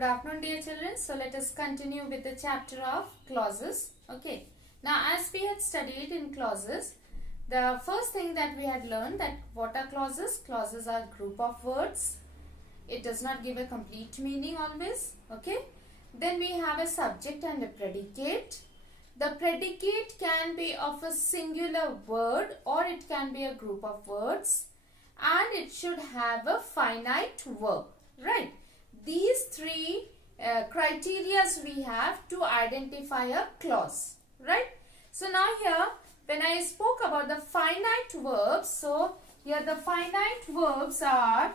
Good afternoon, dear children. So let us continue with the chapter of clauses. Okay. Now, as we had studied in clauses, the first thing that we had learned that what are clauses? Clauses are group of words. It does not give a complete meaning always. Okay. Then we have a subject and a predicate. The predicate can be of a singular word or it can be a group of words, and it should have a finite verb, right? These three criteria we have to identify a clause, right? So now here when I spoke about the finite verbs, so here the finite verbs are,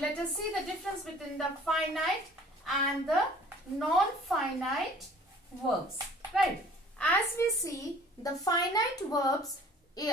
let us see the difference between the finite and the non-finite verbs, right? As we see, the finite verbs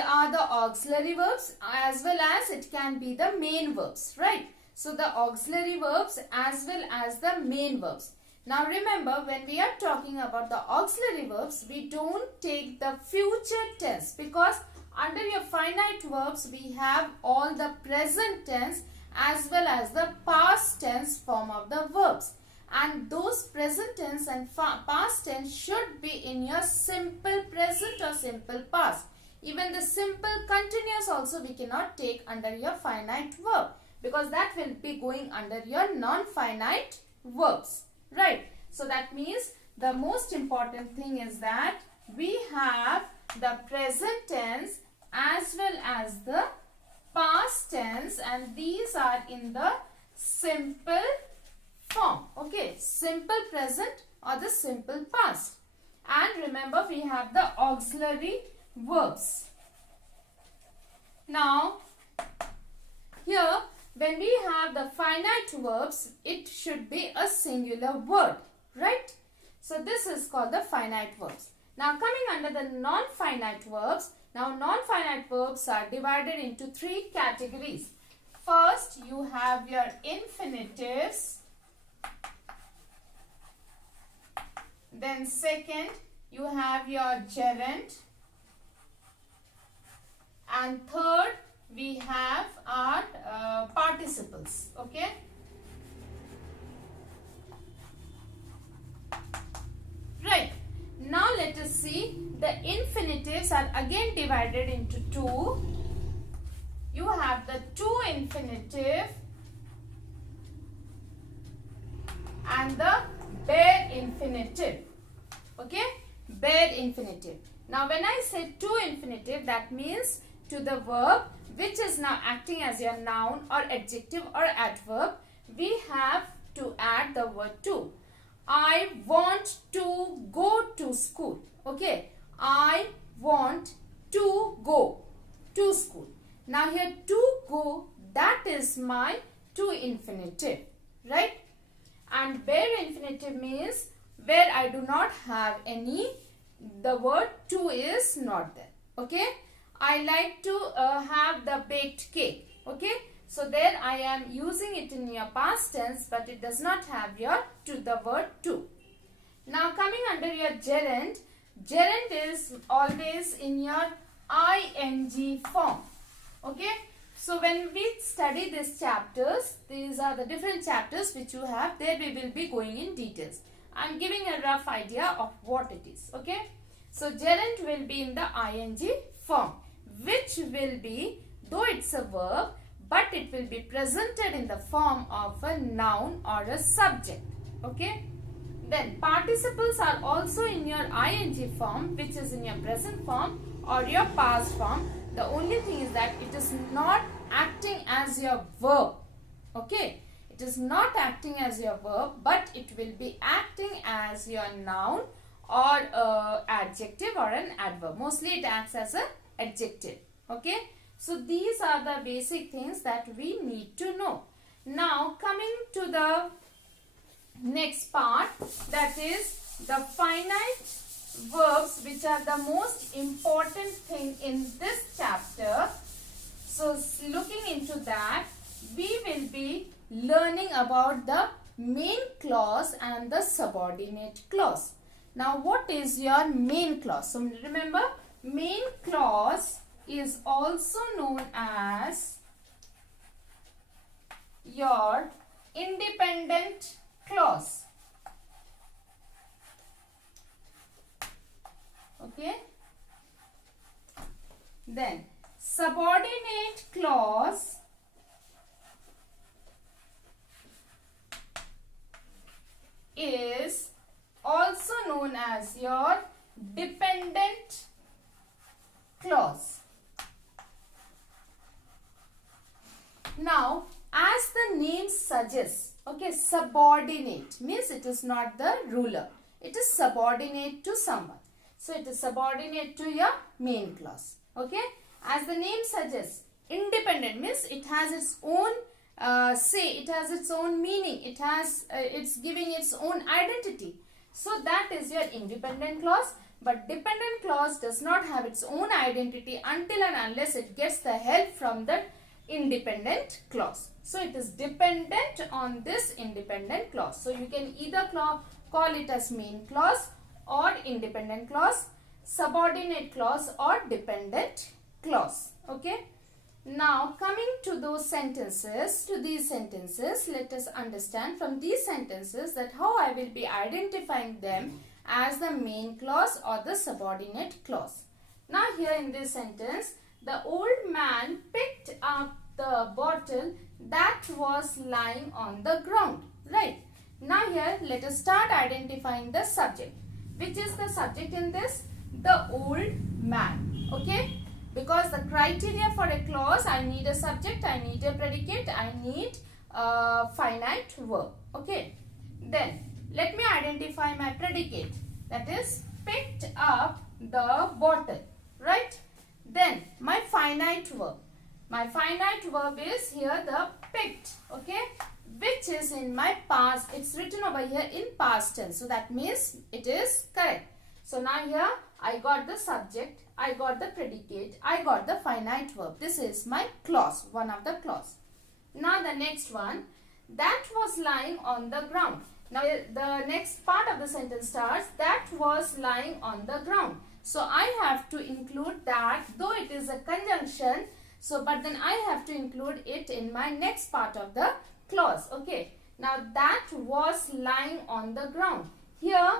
are the auxiliary verbs as well as it can be the main verbs, right? So the auxiliary verbs as well as the main verbs. Now remember, when we are talking about the auxiliary verbs, we don't take the future tense, because under your finite verbs we have all the present tense as well as the past tense form of the verbs. And those present tense and past tense should be in your simple present or simple past. Even the simple continuous also we cannot take under your finite verb, because that will be going under your non-finite verbs, right? So that means the most important thing is that we have the present tense as well as the past tense, and these are in the simple form, okay? Simple present or the simple past. And remember, we have the auxiliary verbs. Now here when we have the finite verbs, it should be a singular word, right? So this is called the finite verbs. Now coming under the non-finite verbs, now non-finite verbs are divided into three categories. First, you have your infinitives. Then second, you have your gerund. And third, we have our participles, okay? Right. Now let us see, the infinitives are again divided into two. You have the to infinitive and the bare infinitive, okay? Bare infinitive. Now when I say to infinitive, that means to the verb which is now acting as your noun or adjective or adverb, we have to add the word to. I want to go to school, okay? I want to go to school. Now here to go, that is my to infinitive, right? And bare infinitive means where I do not have any, the word to is not there, okay? I like to have the baked cake, okay? So there I am using it in your past tense, but it does not have your to, the word to. Now coming under your gerund, gerund is always in your ing form, okay? So when we study these chapters, these are the different chapters which you have, there we will be going in details. I am giving a rough idea of what it is, okay? So gerund will be in the ing form, which will be, though it's a verb, but it will be presented in the form of a noun or a subject, okay? Then participles are also in your ing form, which is in your present form or your past form. The only thing is that it is not acting as your verb, okay? It is not acting as your verb, but it will be acting as your noun or adjective or an adverb. Mostly it acts as an adjective, okay? So these are the basic things that we need to know. Now coming to the next part, that is the finite verbs, which are the most important thing in this chapter. So looking into that, we will be learning about the main clause and the subordinate clause. Now what is your main clause? So remember, main clause is also known as your independent clause. Okay. Then subordinate clause is also known as your dependent clause. Now, as the name suggests, okay, subordinate means it is not the ruler. It is subordinate to someone. So, it is subordinate to your main clause. Okay. As the name suggests, independent means it has its own say, it has its own meaning, it has it's giving its own identity. So that is your independent clause. But dependent clause does not have its own identity until and unless it gets the help from the independent clause. So it is dependent on this independent clause. So you can either call it as main clause or independent clause, subordinate clause or dependent clause. Okay. Now coming to those sentences, to these sentences, let us understand from these sentences that how I will be identifying them as the main clause or the subordinate clause. Now here in this sentence, the old man picked up the bottle that was lying on the ground. Right. Now here let us start identifying the subject. Which is the subject in this? The old man. Okay. Because the criteria for a clause, I need a subject, I need a predicate, I need a finite verb. Okay. Then let me identify my predicate. That is picked up the bottle. Right. Then my finite verb. My finite verb is here the picked. Okay. Which is in my past. It's written over here in past tense. So that means it is correct. So now here I got the subject, I got the predicate, I got the finite verb. This is my clause, one of the clause. Now the next one, that was lying on the ground. Now the next part of the sentence starts, that was lying on the ground. So I have to include that, though it is a conjunction. So but then I have to include it in my next part of the clause. Okay. Now that was lying on the ground. Here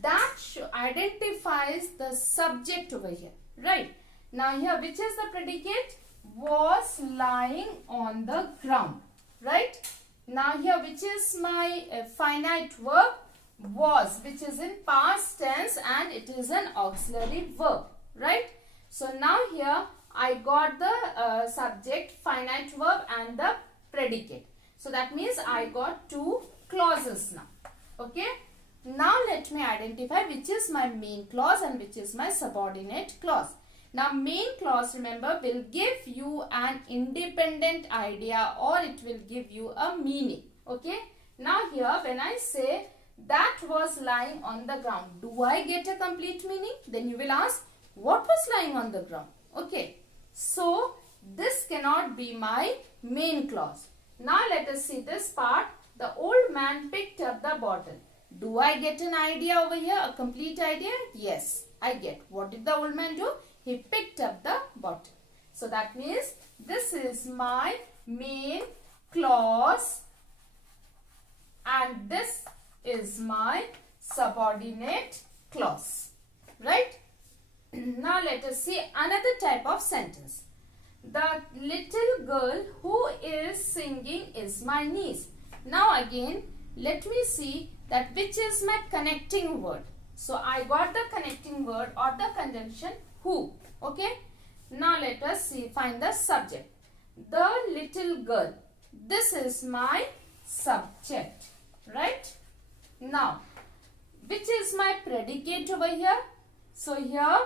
that identifies the subject over here. Right. Now here which is the predicate? Was lying on the ground. Right. Now here which is my finite verb? Was, which is in past tense and it is an auxiliary verb. Right. So now here I got the subject, finite verb and the predicate. So that means I got two clauses now. Okay. Now let me identify which is my main clause and which is my subordinate clause. Now main clause, remember, will give you an independent idea or it will give you a meaning. Okay. Now here when I say that was lying on the ground, do I get a complete meaning? Then you will ask, what was lying on the ground? Okay. So this cannot be my main clause. Now let us see this part. The old man picked up the bottle. Do I get an idea over here? A complete idea? Yes, I get. What did the old man do? He picked up the bottle. So that means this is my main clause and this is my subordinate clause. Right? Now let us see another type of sentence. The little girl who is singing is my niece. Now again, let me see that which is my connecting word. So I got the connecting word or the conjunction who. Okay. Now let us see, find the subject. The little girl. This is my subject. Right. Now, which is my predicate over here? So here,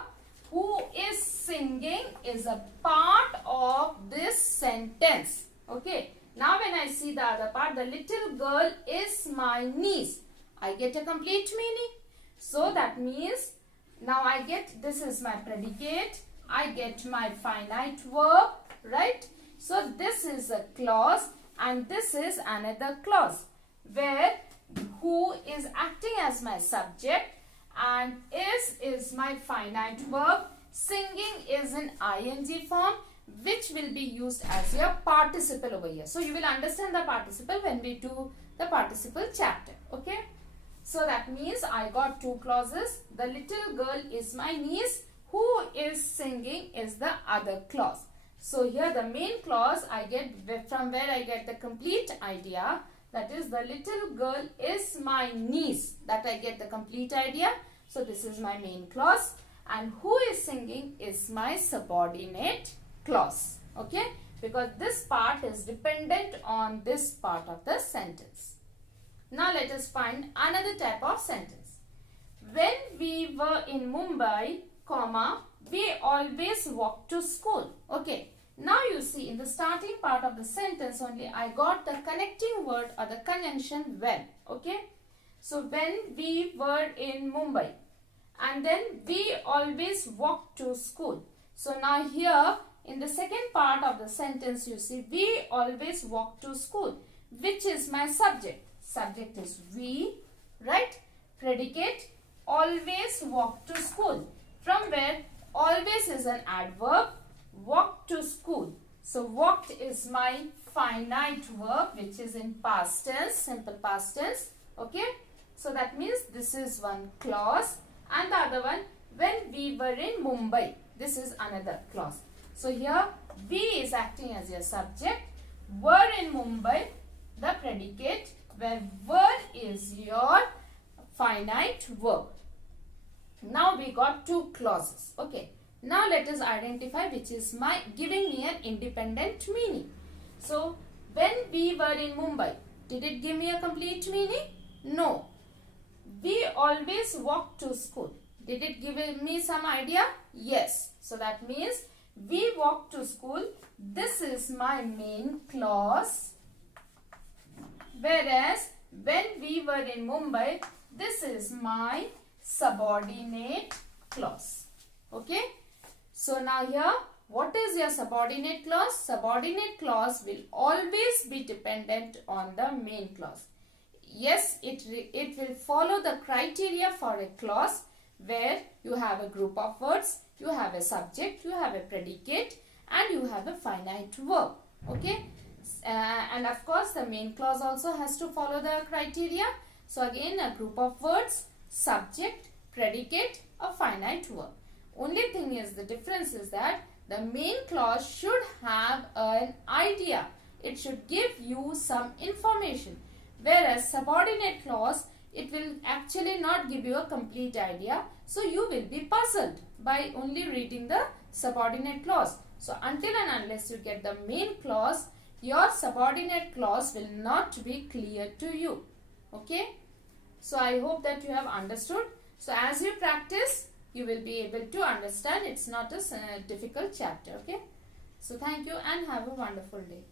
who is singing is a part of this sentence. Okay. Now when I see the other part, the little girl is my niece. I get a complete meaning. So that means now I get, this is my predicate. I get my finite verb. Right. So this is a clause and this is another clause where who is acting as my subject and is my finite verb. Singing is in ing form, which will be used as your participle over here. So you will understand the participle when we do the participle chapter. Okay. So that means I got two clauses. The little girl is my niece. Who is singing is the other clause. So here the main clause I get from where I get the complete idea. That is, the little girl is my niece. That I get the complete idea. So this is my main clause. And who is singing is my subordinate clause. Okay. Because this part is dependent on this part of the sentence. Now let us find another type of sentence. When we were in Mumbai, comma, we always walked to school. Okay. Now you see, in the starting part of the sentence only I got the connecting word or the conjunction when. Okay. So when we were in Mumbai, and then we always walked to school. So now here in the second part of the sentence you see we always walk to school. Which is my subject? Subject is we, right? Predicate, always walk to school. From where always is an adverb, walk to school. So walked is my finite verb which is in past tense, simple past tense. Okay. So that means this is one clause, and the other one, when we were in Mumbai, this is another clause. So here we is acting as your subject, were in Mumbai the predicate, where were is your finite verb. Now we got two clauses. Okay. Now let us identify which is my giving me an independent meaning. So when we were in Mumbai, did it give me a complete meaning? No. We always walk to school. Did it give me some idea? Yes. So that means we walk to school. This is my main clause. Whereas when we were in Mumbai, this is my subordinate clause. Okay. So now here, what is your subordinate clause? Subordinate clause will always be dependent on the main clause. Yes, it will follow the criteria for a clause where you have a group of words, you have a subject, you have a predicate, and you have a finite verb. Okay. And of course, the main clause also has to follow the criteria. So again, a group of words, subject, predicate, a finite verb. Only thing is, the difference is that the main clause should have an idea. It should give you some information. Whereas subordinate clause, it will actually not give you a complete idea. So you will be puzzled by only reading the subordinate clause. So until and unless you get the main clause, your subordinate clause will not be clear to you. Okay. So I hope that you have understood. So as you practice, you will be able to understand. It's not a difficult chapter. Okay. So thank you and have a wonderful day.